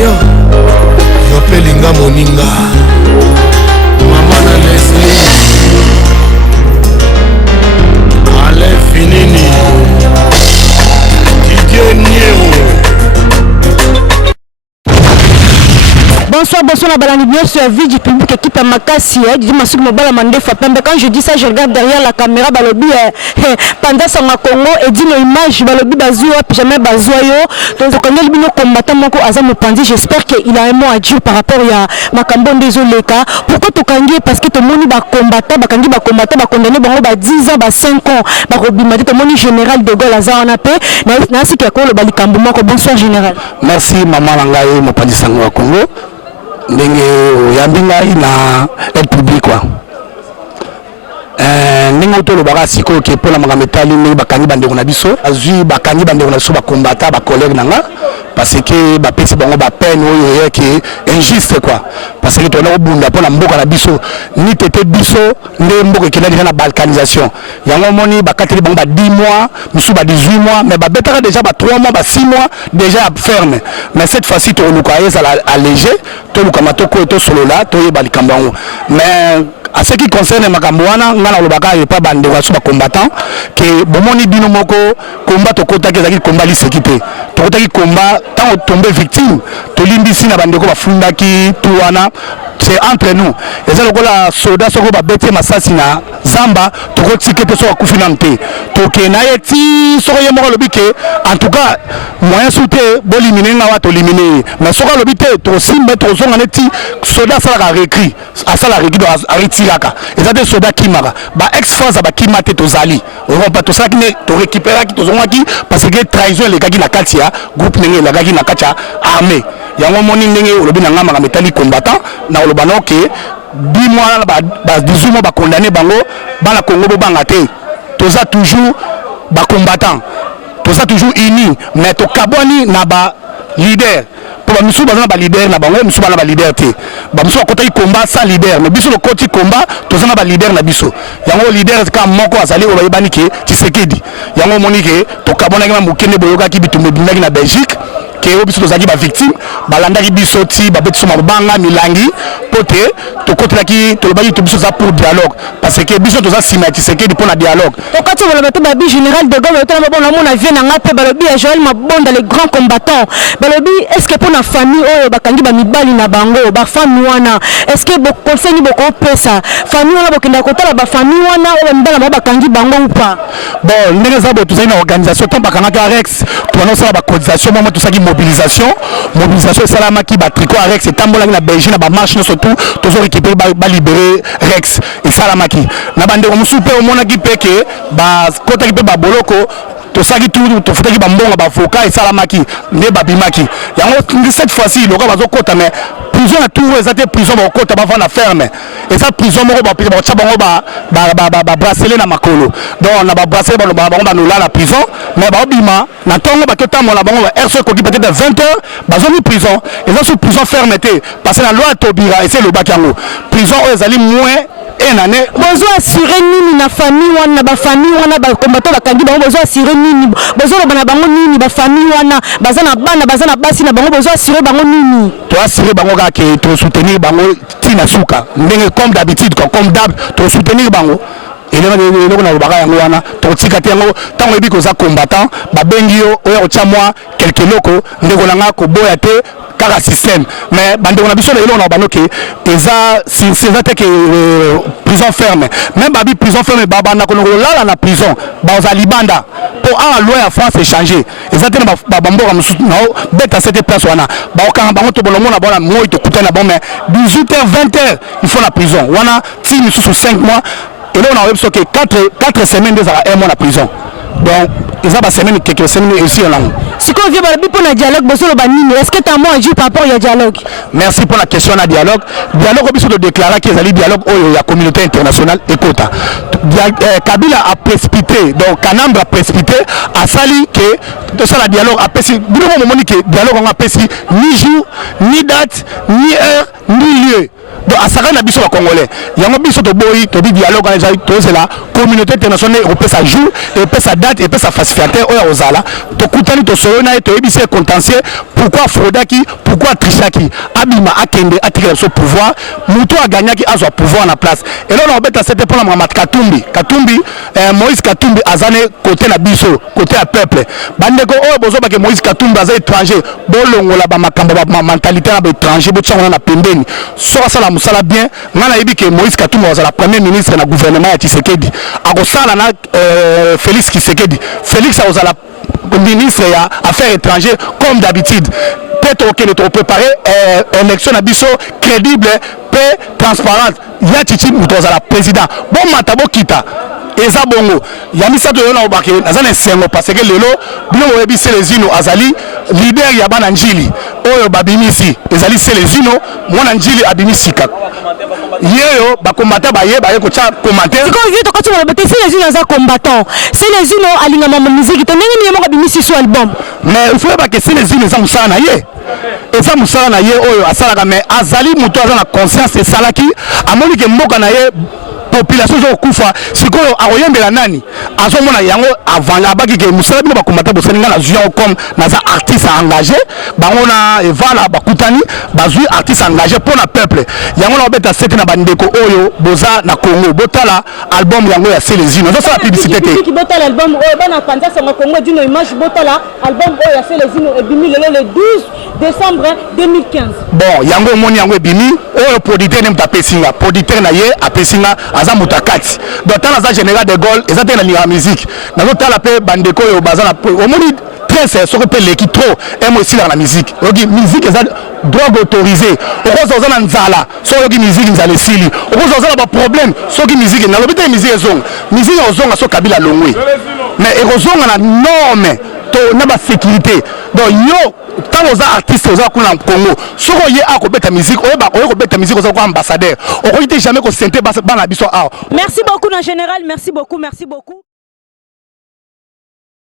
yo yopelinga moninga mama na Leslie Ale Finini Didier Niero. Bonsoir, bonsoir, la balade sur la vie du public équipe à Makassi, du Massouk Mobile Mandefa. Quand je dis ça, je regarde derrière la caméra, Balobi, pendant son Congo, et dit nos images, Balobi Bazoua, jamais Bazoyo. Donc, on a le combattant Moko Azam Pandi. J'espère qu'il a un mot à dire par rapport à Makambon désolé. Pourquoi tu kangi? Parce que tout le monde va combattre, Bakangi va combattre, va condamner, va 10 ans, va 5 ans, va robimati, tout le monde général de Gaulle Azar en appel. Merci Kako, le Balikambouman. Bonsoir, général. Merci, maman Langaye, mon padi Sango Congo. Ndenge yambinga ina el public quoi ndenge otolo baka siko ke pona mametali ndenge bakangi bandeko na biso azui bakangi bandeko na biso ba combattant ba collègue nanga parce que ba pesi bango ba peine oyo yeke injuste quoi parce que tona obunda pona mboka na biso ni tete biso nde mboka ekena déjà na balkanisation yango moni bakateli bango ba 10 mois misu ba 18 mois mais ba betaka déjà ba 3 mois ba 6 mois déjà ferme mais cette fois-ci to luka eza allégé to luka matoko to solo là to yeba likambango mais à ce qui concerne Makambouana, on a le bagage et pas bande de combattants que bomoni bino moko combat to kota ke zaki combat li sécurité to kota ki combat tant tomber victime to limbisi na bande ko ba funda ki tuana c'est entre nous et ça lokola soda soko ba bete masasi na zamba to ko tikete so kufinante to ke na yeti soko ye moko lobike en tout cas moyen souté boliminer na wa to liminer mais soko lobite to simbe to zonga neti soda ça la réécrit à ça la réécrit a retiraka et ça des soda qui mara ba ex-France ba qui mate to zali on pas to ça qui ne to récupérer qui to zonga qui parce que trahison les gars qui na katia groupe nenge la gars qui na katia armée yango moni ndenge olobi na ngama metali combattant na olobana ke 10 mois ba 18 mois ba condamné bango bana Congo bo banga te toza toujours ba combattant toza toujours unis mais to kaboni na ba leader pour ba misu bazana ba leader na bango misu bana ba leader te ba misu akota i combat sans leader mais biso le koti combat toza na ba leader na biso yango leader ka moko azali o bayebani ke Tshisekedi yango moni ke to kabona ngama mukende boyoka ki bitumbe bindaki na Belgique que biso tozaki ba victime balandaki biso ti ba betiso mabanga milangi pote to kotelaki to lobaki to biso za pour dialogue parce que biso toza simatiseke di pona dialogue to kati wala beto ba bi général de Gaulle to na bona mona vient na ngape balobi ya Joël Mabonda les grands combattants balobi est-ce que pour na famille oyo bakangi ba mibali na bango ba famille wana est-ce que bo conseil ni boko pesa famille wana bokenda kotala ba famille wana oyo mbala bakangi bango ou pas bon ndenge za bo tozali na organisation to bakanga Rex to na sala ba cotisation mo to saki mobilisation salamaki ba tricot Rex et tambola na Belgique na ba marche surtout toujours récupérer ba libérer Rex et salamaki na bande ko musupe o mona ki peke ba kota ki pe ba boloko to saki tout to futaki ba mbonga ba foka et salamaki ne ba bimaki yango cette fois-ci loka bazo kota mais prison à tout ezate prison ba kota ba vana ferme et ça prison moko ba tcha bango ba bracelet na makolo donc na ba bracelet ba no la prison mais ba bima na tongo ba kota mo la bango RC ko ki peut-être 20 heures ba zone prison et ça sous prison fermeté parce que la loi Tobira et c'est le bakango prison ezali moins une année besoin assurer nini na famille wana ba famille wana ba combattant ba kangi bango besoin assurer nini besoin bana bango nini ba famille wana bazana bana bazana basi na bango besoin assurer bango nini to assurer bango ka ke to soutenir bango tina suka ndenge comme d'habitude comme d'hab to soutenir bango et le na lobaka yango wana to tika te yango tango ebi ko za combattant ba bengi yo oya ocha moi quelques locaux ndeko nanga ko boya te car système mais bande on a besoin de l'on a banoké et ça c'est ça que prison ferme même babi prison ferme baba na kono là na prison ba za libanda pour en loi en France échanger et ça tena ba bamboka musu na beta cette place wana ba okanga bango to bolongo na bona moi to kutana bon mais 18h 20h il faut la prison wana ti musu sur 5 mois et là on a besoin que 4 semaines de ça un mois la prison donc ils ont passé même quelques semaines ici en langue. Si on vient pour le dialogue, est-ce que tu as moi à dire par rapport au dialogue? Merci pour la question à dialogue. Dialogue, on peut déclarer qu'il y a un dialogue où la communauté internationale écoute. Kabila a précipité, donc Kanamba a précipité, a sali que ça le dialogue a précipité. Du moment que dialogue on a précipité ni jour, ni date, ni heure, ni lieu. donc asaka na biso ba congolais yango biso to boyi to bi dialogue na ezali to c'est la communauté internationale européenne sa jour et peut sa date et peut sa facilitateur oya ozala to kutani to solo na to ebise contentieux pourquoi fraudaki pourquoi trichaki abima akende atikela so pouvoir muto a gagné qui a son pouvoir na place et là on obeta c'était pour la Mamat Katumbi Moïse Katumbi azane côté na biso côté à peuple bandeko oyo bozo ba que Moïse Katumbi aza étranger bolongola ba makambo ba mentalité na ba étranger bo tsanga na pembeni so sala musala bien ngana yebi que Moïse Katumbi was la premier ministre na gouvernement ya Tshisekedi akosala na Félix Tshisekedi Félix a la ministre ya affaires étrangères comme d'habitude peut-être que nous préparer élection à biso crédible paix transparente ya Tchitchi mutoza la président bon matabo kita eza bongo ya misato yona obake nazana sengo parce que lelo bino oyebi Selezino azali leader ya bana njili oyo babimisi ezali Selezino mwana njili abimisika yeyo ba combattant ba ye ko cha commentaire siko vito quand tu vas battre Selezino aza combattant Selezino alinga mama musique to ndenge ni mo kabimisi so album mais il faut pas que Selezino eza musala na ye eza musala na ye oyo asalaka mais azali muto aza na conscience esalaki amoni ke mboka na ye population zo kufa sikoyo akoyembela nani azomona yango avant abaki ke musala bino bakomata bosaninga na zuya comme naza artiste engagé bango na evala bakutani bazui artiste engagé pour na peuple yango na obeta sete na bandeko oyo boza na Congo botala album yango ya Selezino zo sala publicité te ki botala album oyo bana panza sama Congo dino image botala album oyo ya Selezino ebimi le 12 décembre 2015 bon yango moni yango ebimi oyo producteur ne mtapesinga producteur na ye apesinga aza mutakati donc tala za général de Gaulle ezate na la musique nazo tala pe bandeko yo baza na omoni très soko pe leki trop emo aussi dans la musique oki musique eza drogue autorisée okoza oza na nzala so yoki musique nzala sili okoza oza na ba problème soki musique na lobite musique ezonga musique ozonga so Kabila longwe mais ekozonga na norme to na ba sécurité donc yo tant aux artistes aux akuna Congo soko ye akobeta musique oyeba oyekobeta musique oza ko ambassadeur okoyite jamais ko sente bana biso a merci beaucoup en général merci beaucoup